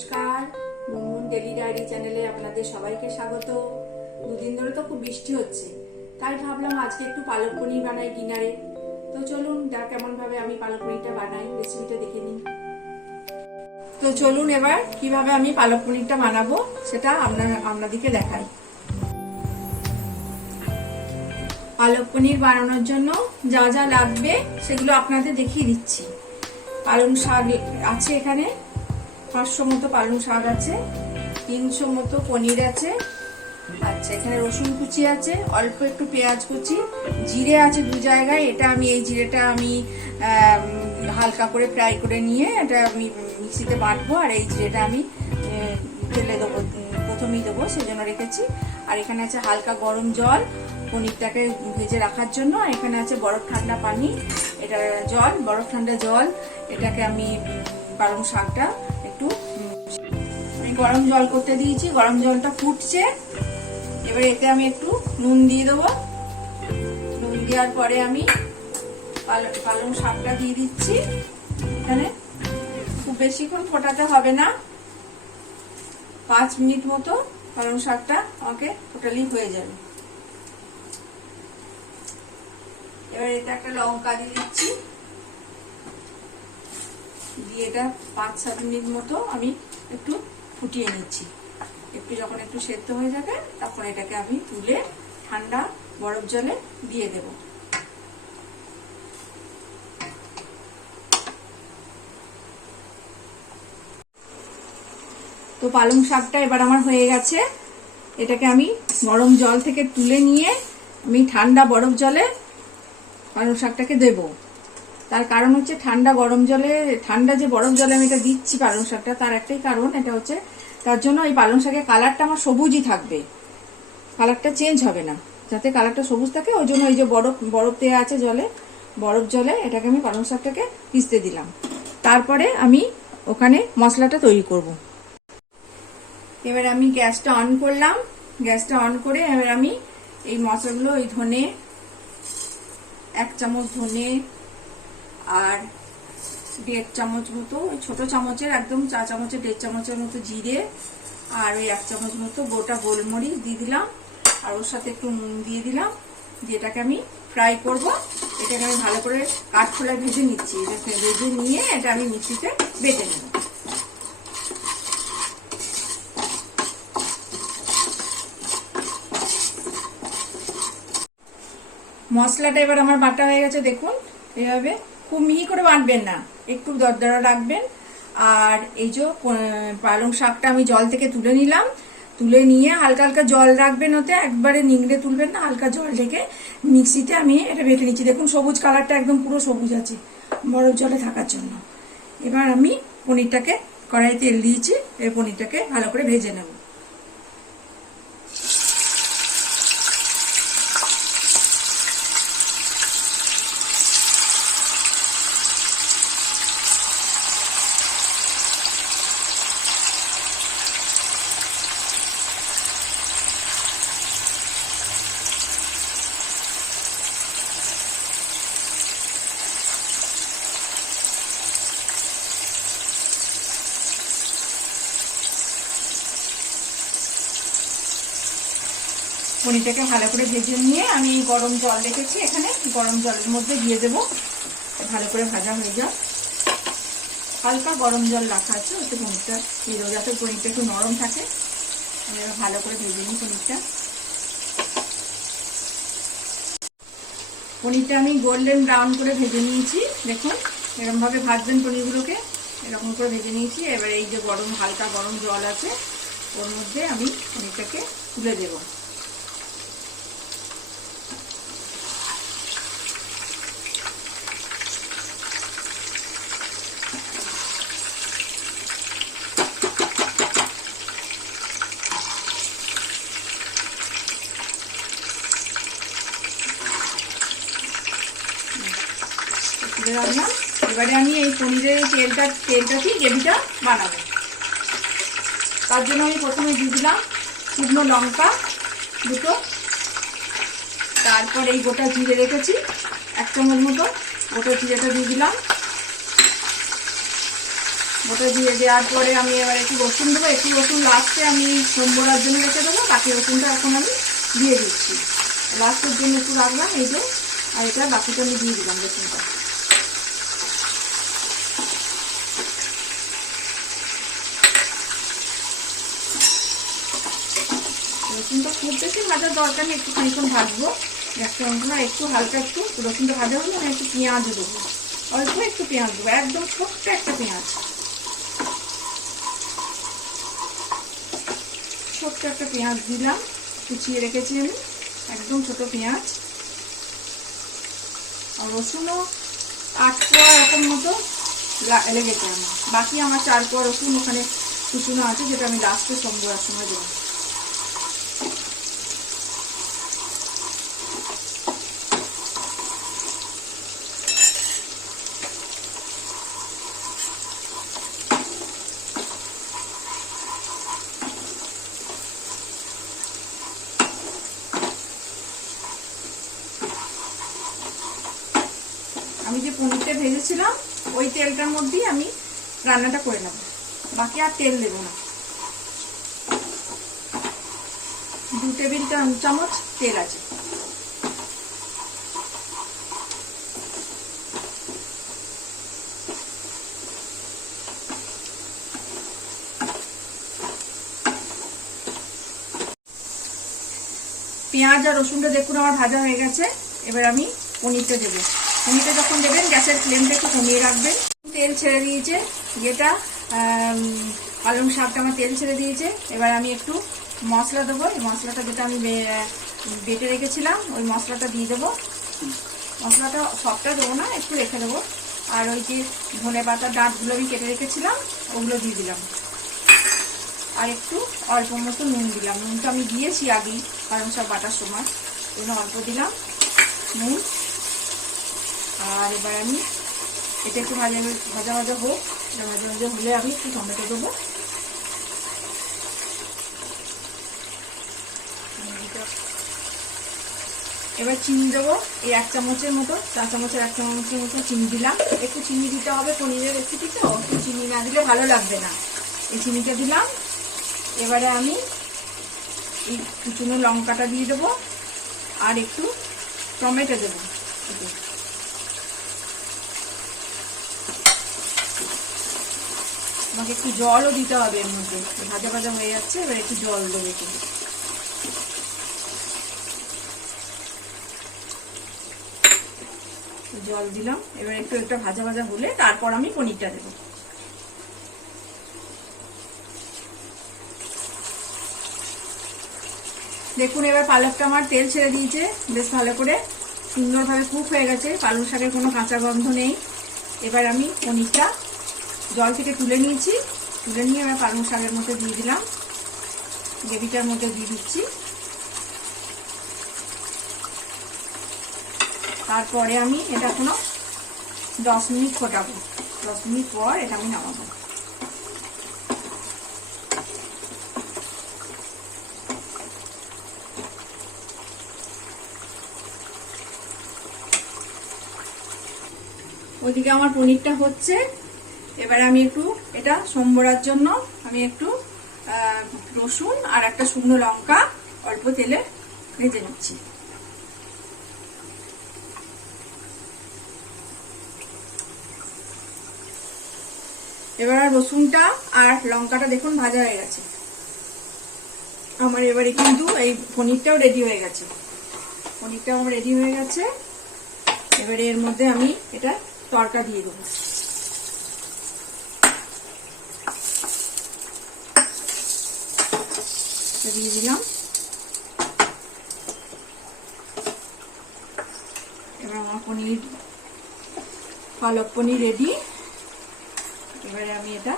নমস্কার। Munmun daily diary চ্যানেলে আপনাদের সবাইকে স্বাগত। দুদিন ধরে তো খুব বৃষ্টি হচ্ছে, তাই ভাবলাম আজকে একটু পালক পনির বানাই ডিনারে। তো চলুন, যা কেমন ভাবে আমি পালক পনিরটা বানাই রেসিপিটা দেখে নিন তো চলুন এবার কীভাবে আমি পালক পনিরটা বানাবো, সেটা আপনার আপনাদেরকে দেখাই। পালক পনির বানানোর জন্য যা যা লাগবে, সেগুলো আপনাদের দেখিয়ে দিচ্ছি। পালং শাক আছে এখানে পাঁচশো মতো পালং শাক আছে, তিনশো মতো পনির আছে আচ্ছা এখানে রসুন কুচি আছে, অল্প একটু পেঁয়াজ কুচি, জিরে আছে দু জায়গায়, এটা আমি এই জিরেটা আমি হালকা করে ফ্রাই করে নিয়ে এটা আমি মিক্সিতে বাটবো, আর এই জিরেটা আমি তেলে দেবো, প্রথমেই দেবো, সেজন্য রেখেছি। আর এখানে আছে হালকা গরম জল, পনিরটাকে ভেজে রাখার জন্য, আর এখানে আছে বরফ ঠান্ডা পানি, এটা জল, বরফ ঠান্ডা জল, এটাকে আমি পালং শাকটা একটু। আমি গরম জল করতে দিয়েছি, গরম জলটা ফুটছে। এবার এতে আমি একটু নুন দিয়ে দেবো। নুন দেওয়ার পরে আমি পাল- শাকটা দিয়ে দিচ্ছি। এখানে খুব বেশিক্ষণ ফোটাতে হবে না। পাঁচ মিনিট মতো পালং শাকটা আমাকে টোটালি হয়ে যাবে। এবার এটা একটা লঙ্কা দিয়ে দিচ্ছি। দিয়ে এটা পাঁচ, সাত মিনিট মতো আমি একটু ফুটিয়ে নিচ্ছি। একটু যখন একটু সেদ্ধ হয়ে যাবে, তখন এটাকে আমি তুলে ঠান্ডা বরফ জলে দিয়ে দেব। তো পালং শাকটা এবার আমার হয়ে গেছে। এটাকে আমি গরম জল থেকে তুলে নিয়ে আমি ঠান্ডা বরফ জলে পালং শাকটাকে দেব। তার কারণ হচ্ছে ঠান্ডা গরম জলে, ঠান্ডা যে বরফ জলে আমি এটা দিচ্ছি পালং শাকটা, তার একটাই কারণ, এটা হচ্ছে তার জন্য এই পালং শাকের কালারটা আমার সবুজই থাকবে। কালারটা চেঞ্জ হবে না। যাতে কালারটা সবুজ থাকে, ওই জন্য এই যে বরফ বরফ দেওয়া আছে জলে, বরফ জলে এটাকে আমি পালং শাকটাকে পিষতে দিলাম। তারপরে আমি ওখানে মশলাটা তৈরি করব। এবার আমি গ্যাসটা অন করলাম। গ্যাসটা অন করে এবার আমি এই মশলাগুলো এই ধনে, এক চামচ ধনে আর দেড় চামচ মতো, ওই ছোট চামচের একদম চা চামচের, দেড় চামচের মতো জিরে আর ওই এক চামচ মতো গোটা গোলমরিচ দিয়ে দিলাম। আর ওর সাথে একটু নুন দিয়ে দিলাম দিয়ে এটাকে আমি ফ্রাই করব। এটাকে আমি ভালো করে কাঠখোলায় ভেজে নিচ্ছি। এটা ভেজে নিয়ে এটা আমি মিক্সিতে বেটে নেব। মশলাটা এবার আমার বাটা হয়ে গেছে, দেখুন, এইভাবে। খুব মিহি করে বাটবেন না। একটু দরদরা রাখবেন। আর এই যে পালং শাকটা আমি জল থেকে তুলে নিলাম। তুলে নিয়ে হালকা হালকা জল রাখবেন ওতে। একবারে নিংড়ে তুলবেন না, হালকা জল রেখে মিক্সিতে আমি এটা বেটে নিচ্ছি। দেখুন, সবুজ কালারটা একদম পুরো সবুজ আছে, বরফ জলে থাকার জন্য। এবার আমি পনিরটাকে কড়াই তেল দিয়েছি এই পনিরটাকে ভালো করে ভেজে নেব। পনিরটাকে ভালো করে ভেজে নিয়ে আমি গরম জল রেখেছি। এখানে গরম জলের মধ্যে দিয়ে দেব। ভালো করে ভাজা হয়ে যাক। হালকা গরম জল রাখা আছে, ওতে পনিরটা দিয়ে যাতে পনিরটা একটু নরম থাকে। আমি ভালো করে ভেজে নিই পনিরটা। পনিরটা আমি গোল্ডেন ব্রাউন করে ভেজে নিয়েছি। দেখুন, এরকমভাবে ভাজবেন পনিরগুলোকে। এরকম করে ভেজে নিয়েছি। এবার এই যে গরম, হালকা গরম জল আছে, ওর মধ্যে আমি পনিরটাকে তুলে দেবো। রাখলাম এবারে আমি এই পনিরের তেলটা তেলটা দিয়ে গ্রেভিটা বানাবো। তার জন্য আমি প্রথমে দিয়ে দিলাম শুকনো লঙ্কা দুটো। তারপর এই গোটা জিরে রেখেছি এক চামচ মতো। গোটা জিরেটা দিয়ে দিলাম। ওটা দিয়ে দেওয়ার পরে আমি এবার একটু রসুন দেবো। একটু রসুন লাস্টে আমি সোমবরার জন্য রেখে দেবো। বাকি রসুনটা এখন আমি দিয়ে দিচ্ছি। লাস্টের জন্য একটু রাখলাম এই যে। আর এটা বাকিটা আমি দিয়ে দিলাম রসুনটা। রসুনটা খুব বেশি ভাজার দরকার নেই, একটু খানিক্ষণ ভাজবো। গ্যাসটা একটু হালকা একটু রসুনটা ভাজা হলে আমি একটু পেঁয়াজ দেবো। অল্প একটু পেঁয়াজ দেবো, একদম ছোট্ট একটা পেঁয়াজ। ছোট্ট একটা পেঁয়াজ দিলাম, কুচিয়ে রেখেছি আমি, একদম ছোট পেঁয়াজ। আর রসুনও আট কোয়া এরকম মতো লেগেছে আমার। বাকি আমার চার কোয়া রসুন ওখানে কুচুনো আছে, যেটা আমি লাস্টে সোমবার সময় দেবো আমি যে পনিরটা ওই তেলটার মধ্যেই আমি রান্নাটা করে নেব। বাকি আর তেল দেবো না। দু টেবিল চামচ তেল আছে। পেঁয়াজ আর রসুনটা দেখুন, আমার ভাজা হয়ে গেছে। এবার আমি পনিরটা দেবো। পনিরটা যখন দেবেন, গ্যাসের ফ্লেমটা একটু কমিয়ে রাখবেন। তেল ছেড়ে দিয়েছে, যেটা পালং শাকটা আমার তেল ছেড়ে দিয়েছে। এবার আমি একটু মশলা দেবো। এই মশলাটা যেটা আমি বেটে রেখেছিলাম, ওই মশলাটা দিয়ে দেবো। মশলাটা সবটা দেবো না, একটু রেখে দেবো। আর ওই যে ধনে পাতার ডাঁটগুলো আমি কেটে রেখেছিলাম, ওগুলো দিয়ে দিলাম। আর একটু অল্প মতো নুন দিলাম। নুনটা আমি দিয়েছি আগেই, কারণ সব বাটার সময়। ওই অল্প দিলাম। নুন আর এবার আমি এটা একটু ভাজা ভাজা ভাজা হোক ভাজা ভাজা হলে আমি একটু টমেটো দেবো। এবার চিনি দেবো, এই এক চামচের মতো চা চামচের, এক চামচের মতো চিনি দিলাম। একটু চিনি দিতে হবে পনিরের রেসিপি তো, একটু চিনি না দিলে ভালো লাগবে না। এই চিনিটা দিলাম। এবারে আমি এই কুচুনো লঙ্কাটা দিয়ে দেবো, আর একটু টমেটো দেবো। আমাকে একটু জলও দিতে হবে এর মধ্যে। ভাজা ভাজা হয়ে যাচ্ছে, এবার একটু জল দেবো একটু। জল দিলাম, এবার একটু একটা ভাজা ভাজা হলে তারপর আমি পনিরটা দেবো। দেখুন, এবার পালকটা আমার তেল ছেড়ে দিয়েছে, বেশ ভালো করে। সুন্দরভাবে কুক হয়ে গেছে, পালং শাকের কোনো কাঁচা গন্ধ নেই। এবার আমি পনিরটা জল থেকে তুলে নিয়েছি। তুলে নিয়ে এবার পালং শাকের মধ্যে দিয়ে দিলাম। গ্রেভিটার মধ্যে দিয়ে দিচ্ছি। তারপরে আমি এটা কোনো দশ মিনিট ফোটাবো। দশ মিনিট পর এটা আমি নামাবো। ওদিকে আমার পনিরটা হচ্ছে এবার আমি একটু এটা সম্বরার জন্য আমি একটু রসুন আর একটা শুকনো লঙ্কা অল্প তেলে ভেজে নিচ্ছি। এবার রসুনটা আর লঙ্কাটা দেখুন ভাজা হয়ে গেছে। আমার এবারে কিন্তু এই পনিরটাও রেডি হয়ে গেছে। পনিরটাও আমার রেডি হয়ে গেছে। এবারে এর মধ্যে আমি এটা তরকা দিয়ে দেবো। এটা দিয়ে দিলাম। এবার আমার পনির, পালক পনির রেডি এবারে আমি এটা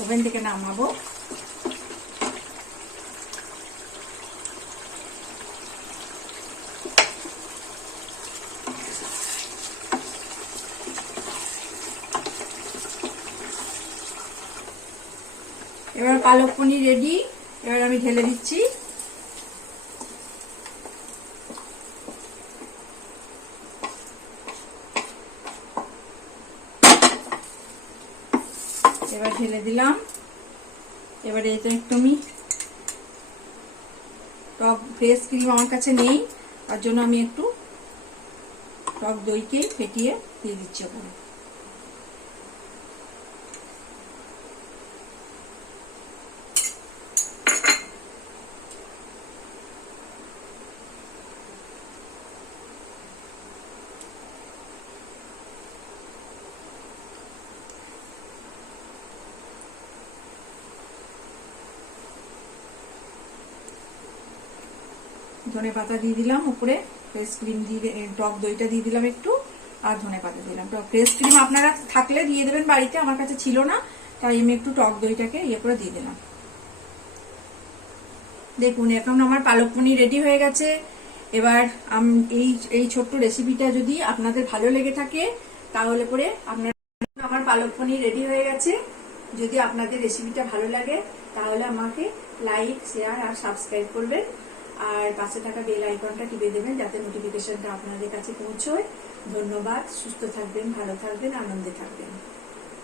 ওভেন থেকে নামাবো এবার পালক পনির রেডি এবার আমি ঢেলে দিচ্ছি। এবার ঢেলে দিলাম। এবারে এটা একটু আমি টক ফ্রেশ ক্রিম আমার কাছে নেই, তার জন্য আমি একটু টক দইকে ফেটিয়ে দিয়ে দিচ্ছি ওখানে ধনে পাতা দিয়ে দিলাম, উপরে ফ্রেশ ক্রিম দিয়ে টক দইটা দিয়ে দিলাম একটু, আর ধনে পাতা দিলাম। টক ফ্রেশ ক্রিম আপনারা থাকলে দিয়ে দেবেন বাড়িতে, আমার কাছে ছিল না, তাই আমি একটু টক দইটাকে ইয়ে করে দিয়ে দিলাম। দেখুন, এখন আমার পালক পনির রেডি হয়ে গেছে। এবার এই এই ছোট্ট রেসিপিটা যদি আপনাদের ভালো লেগে থাকে, তাহলে পরে আপনার আমার পালক পনির রেডি হয়ে গেছে। যদি আপনাদের রেসিপিটা ভালো লাগে, তাহলে আমাকে লাইক শেয়ার আর সাবস্ক্রাইব করবেন। আর পাশে থাকা বেল আইকনটা টিপে দেবেন যাতে নোটিফিকেশনটা আপনাদের কাছে পৌঁছয়। ধন্যবাদ, সুস্থ থাকবেন, ভালো থাকবেন, আনন্দে থাকবেন।